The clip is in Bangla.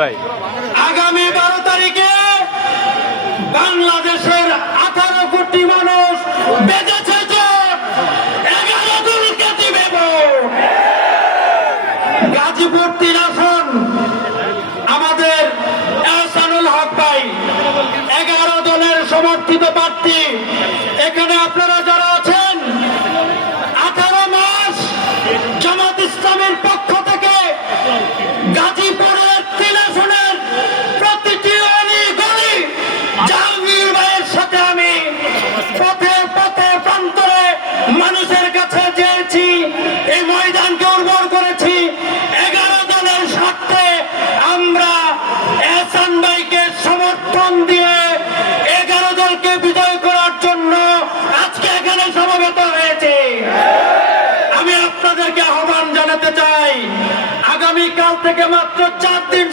ভাই আগামী 12 তারিখে বাংলাদেশের 18 কোটি মানুষ বেঁচেছে যে 11 দলকে দিবে ভোট। গাজীপুর 3 আসন আমাদের এহসানুল হক ভাই 11 দলের সমর্থিত প্রার্থী। এখানে আপনারা যারা আছেন 18 মাস জামাত ইসলামের পক্ষ থেকে গাজীপুরের 3 আসনের প্রতিটি অলি গলি জাহাঙ্গীর ভাইয়ের সাথে আমি পথে পথে প্রান্তরে মানুষের কাছে যেয়েছি, এই ময়দানকে উর্বর করেছি। 11 দলের স্বার্থে আমরা এহসান ভাইকে সমর্থন দিয়ে 11 দলকে বিজয় করার জন্য আজকে এখানে সমবেত হয়েছে। আমি আপনাদেরকে আহ্বান জানাতে চাই, আগামীকাল থেকে মাত্র 4 দিন